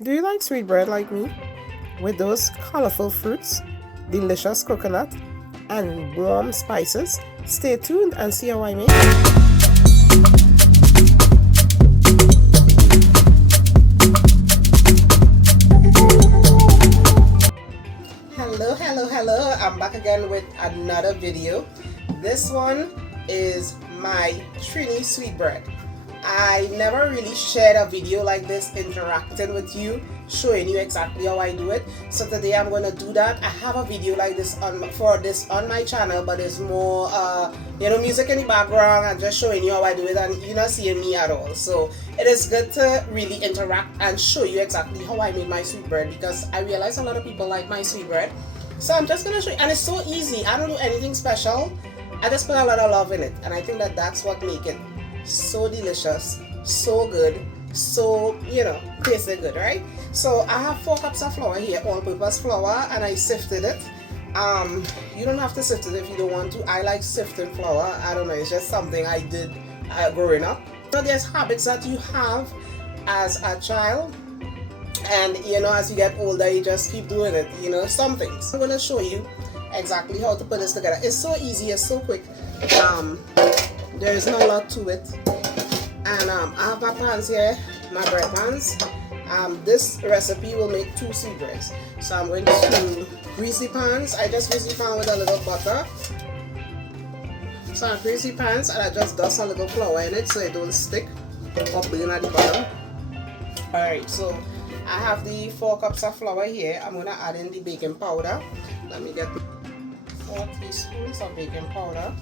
Do you like sweet bread like me? With those colorful fruits, delicious coconut, and warm spices? Stay tuned and see how I make it. Hello, I'm back again with another video. This one is my Trini Sweet Bread. I never really shared a video like this interacting with you, showing you exactly how I do it. So today I'm going to do that. I have a video like this on my channel, but it's more music in the background and just showing you how I do it, and you're not seeing me at all. So it is good to really interact and show you exactly how I made my sweet bread, because I realize a lot of people like my sweet bread. So I'm just going to show you, and it's so easy. I don't do anything special. I just put a lot of love in it, and I think that that's what makes it so delicious, so good, so tastes good, right? So I have 4 cups of flour here, all-purpose flour, and I sifted it. You don't have to sift it if you don't want to. I like sifting flour. I don't know, it's just something I did growing up. So there's habits that you have as a child, and as you get older you just keep doing it, some things. I'm going to show you exactly how to put this together. It's so easy, it's so quick. There is not a lot to it, and I have my pans here, my bread pans. This recipe will make 2 sweet breads. So I'm going to grease the pans. I just grease the pan with a little butter. So I grease the pans and I just dust a little flour in it so it don't stick or burn at the bottom. Alright, so I have the 4 cups of flour here. I'm going to add in the baking powder. Let me get 4 teaspoons of baking powder.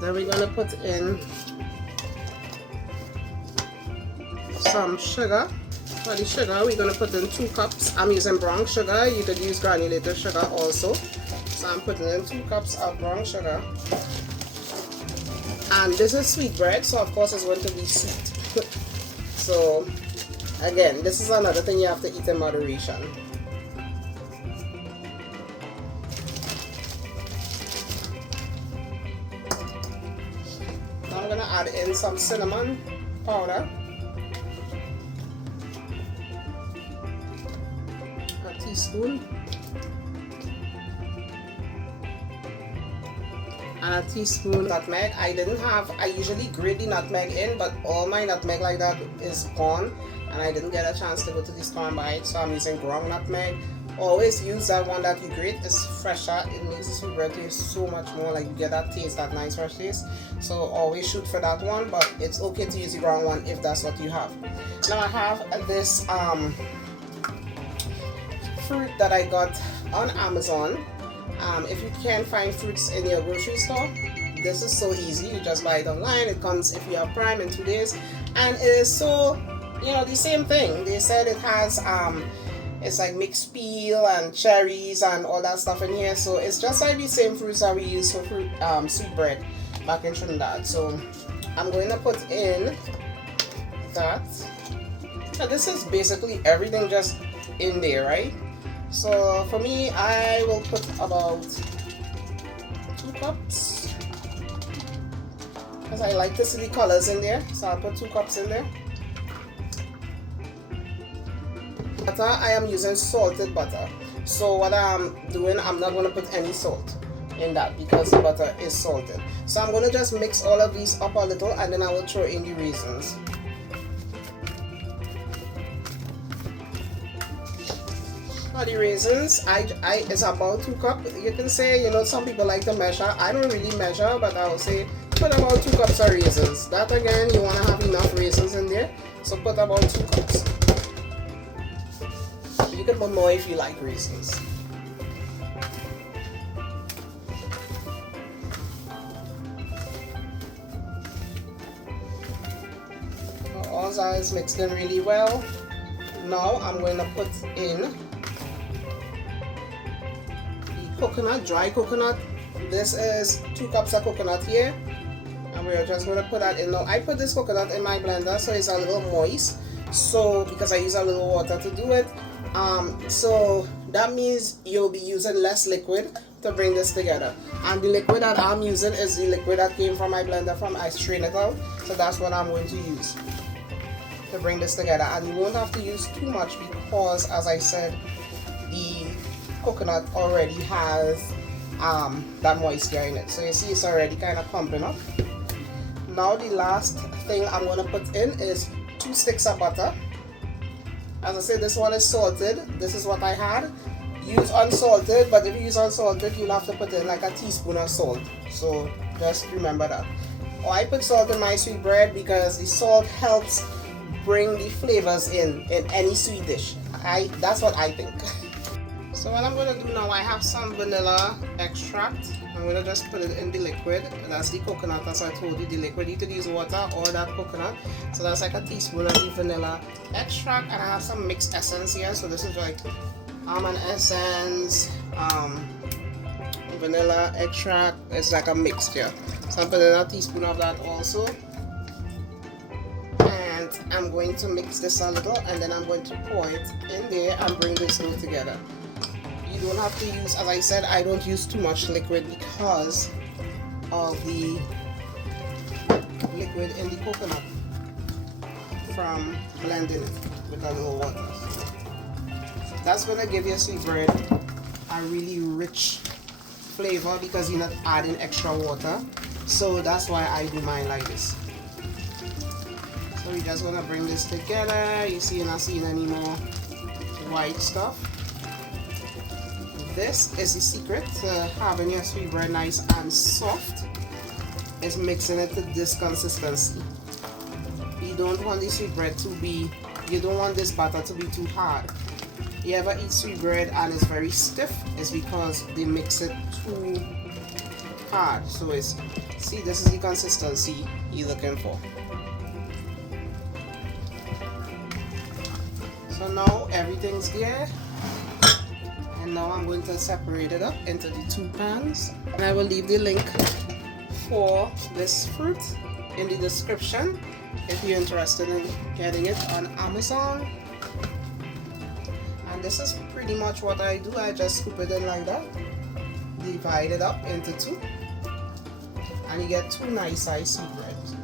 Then we're going to put in some sugar. For the sugar, we're going to put in 2 cups. I'm using brown sugar. You could use granulated sugar also. So I'm putting in 2 cups of brown sugar. And this is sweet bread, so of course it's going to be sweet. So again, this is another thing you have to eat in moderation. I'm going to add in some cinnamon powder, a teaspoon, and a teaspoon nutmeg. I usually grate the nutmeg in, but all my nutmeg like that is gone, and I didn't get a chance to go to the store and buy it, so I'm using ground nutmeg. Always use that one that you grate. It's fresher. It makes the sweet bread taste so much more, like you get that taste, that nice fresh taste. So always shoot for that one, but it's okay to use the ground one if that's what you have. Now I have this fruit that I got on Amazon. If you can't find fruits in your grocery store, this is so easy. You just buy it online. It comes, if you have Prime, in 2 days, and it is so the same thing. They said it has it's like mixed peel and cherries and all that stuff in here. So it's just like the same fruits that we use for sweet bread back in Trinidad. So I'm going to put in that. Now this is basically everything just in there, right? So for me, I will put about 2 cups, because I like to see the colors in there. So I'll put 2 cups in there. Butter, I am using salted butter. So what I'm doing, I'm not going to put any salt in that because the butter is salted. So I'm going to just mix all of these up a little, and then I will throw in the raisins. For the raisins, it's about 2 cups. You can say, some people like to measure. I don't really measure, but I will say put about 2 cups of raisins. That again, you want to have enough raisins in there, so put about 2 cups. You can put more if you like raisins. All that is mixed in really well. Now I'm going to put in the coconut, dry coconut. This is 2 cups of coconut here, and we're just going to put that in. Now I put this coconut in my blender so it's a little moist, so because I use a little water to do it. So that means you'll be using less liquid to bring this together, and the liquid that I'm using is the liquid that came from my blender from I strained it out, so that's what I'm going to use. to bring this together, and you won't have to use too much because, as I said, the coconut already has that moisture in it. So you see it's already kind of pumping up. Now the last thing I'm going to put in is 2 sticks of butter. As I said, this one is salted. This is what I had. Use unsalted, but if you use unsalted, you'll have to put in like a teaspoon of salt. So just remember that. I put salt in my sweet bread because the salt helps bring the flavors in any sweet dish. That's what I think. So what I'm going to do now, I have some vanilla extract. I'm going to just put it in the liquid. That's the coconut, as I told you, the liquid. You could use water or that coconut. So that's like a teaspoon of the vanilla extract. And I have some mixed essence here. So this is like almond essence, vanilla extract. It's like a mixture. So I'm putting a teaspoon of that also. And I'm going to mix this a little, and then I'm going to pour it in there and bring this all together. You don't have to use, as I said, I don't use too much liquid because of the liquid in the coconut from blending it with a little water. That's going to give your sweet bread a really rich flavor because you're not adding extra water. So that's why I do mine like this. So we're just going to bring this together. You see, you're not seeing any more white stuff. This is the secret to having your sweet bread nice and soft, is mixing it to this consistency. You don't want the sweet bread to be, you don't want this batter to be too hard. You ever eat sweet bread and it's very stiff, it's because they mix it too hard. So it's, see, this is the consistency you're looking for. So now everything's there. And now I'm going to separate it up into the 2 pans. And I will leave the link for this fruit in the description if you're interested in getting it on Amazon. And this is pretty much what I do. I just scoop it in like that, divide it up into 2, and you get 2 nice sized sweet breads.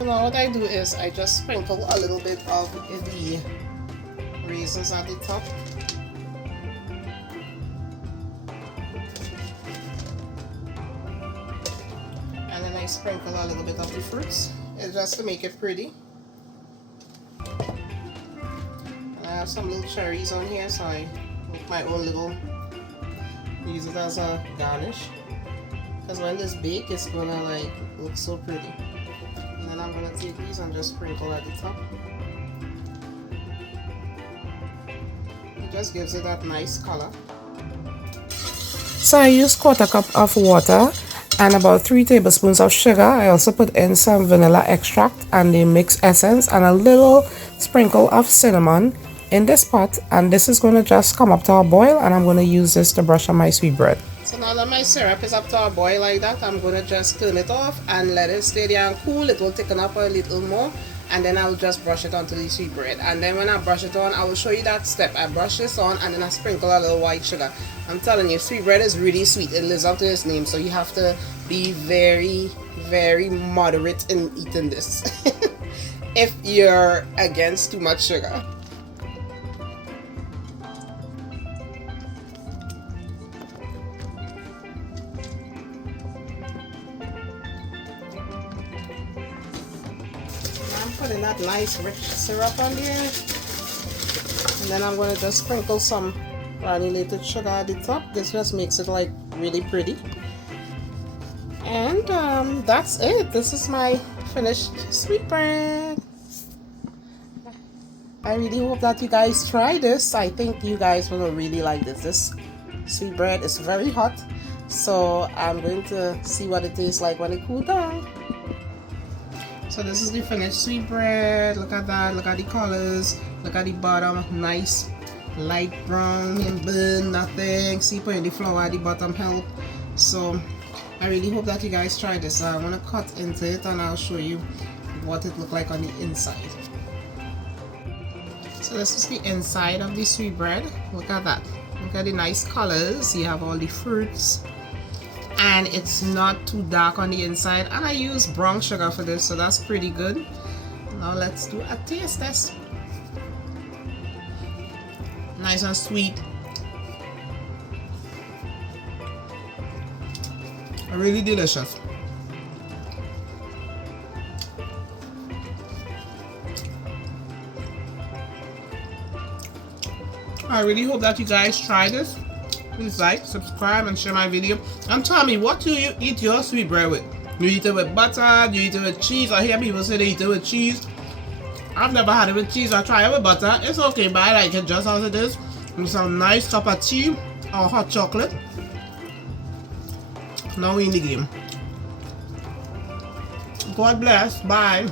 Now what I do is I just sprinkle a little bit of the raisins at the top. And then I sprinkle a little bit of the fruits. It's just to make it pretty. And I have some little cherries on here, so I make my own little, use it as a garnish. Because when this bakes, it's gonna like look so pretty. And I'm going to take these and just sprinkle at the top. It just gives it that nice color. So I used 1/4 cup of water and about 3 tablespoons of sugar. I also put in some vanilla extract and the mixed essence and a little sprinkle of cinnamon in this pot. And this is going to just come up to a boil, and I'm going to use this to brush on my sweet bread. So now that my syrup is up to a boil like that, I'm going to just turn it off and let it stay there and cool. It will thicken up a little more, and then I'll just brush it onto the sweet bread. And then when I brush it on, I will show you that step. I brush this on and then I sprinkle a little white sugar. I'm telling you, sweet bread is really sweet. It lives up to its name, so you have to be very, very moderate in eating this if you're against too much sugar. Putting that nice rich syrup on here, and then I'm going to just sprinkle some granulated sugar at the top. This just makes it like really pretty. And that's it. This is my finished sweet bread. I really hope that you guys try this. I think you guys will really like this. This sweet bread is very hot, so I'm going to see what it tastes like when it cools down. So this is the finished sweet bread. Look at that. Look at the colors. Look at the bottom. Nice light brown and burn, nothing. See, putting the flour at the bottom help. So I really hope that you guys try this. I'm going to cut into it and I'll show you what it looked like on the inside. So this is the inside of the sweet bread. Look at that. Look Look at the nice colors. You have all the fruits. And it's not too dark on the inside. And I use brown sugar for this, so that's pretty good. Now let's do a taste test. Nice and sweet. Really delicious. I really hope that you guys try this. Please like, subscribe, and share my video. And tell me, what do you eat your sweet bread with? Do you eat it with butter? Do you eat it with cheese? I hear people say they eat it with cheese. I've never had it with cheese. I try it with butter. It's okay, but I like it just as it is. With some nice cup of tea or hot chocolate. Now we in the game. God bless. Bye.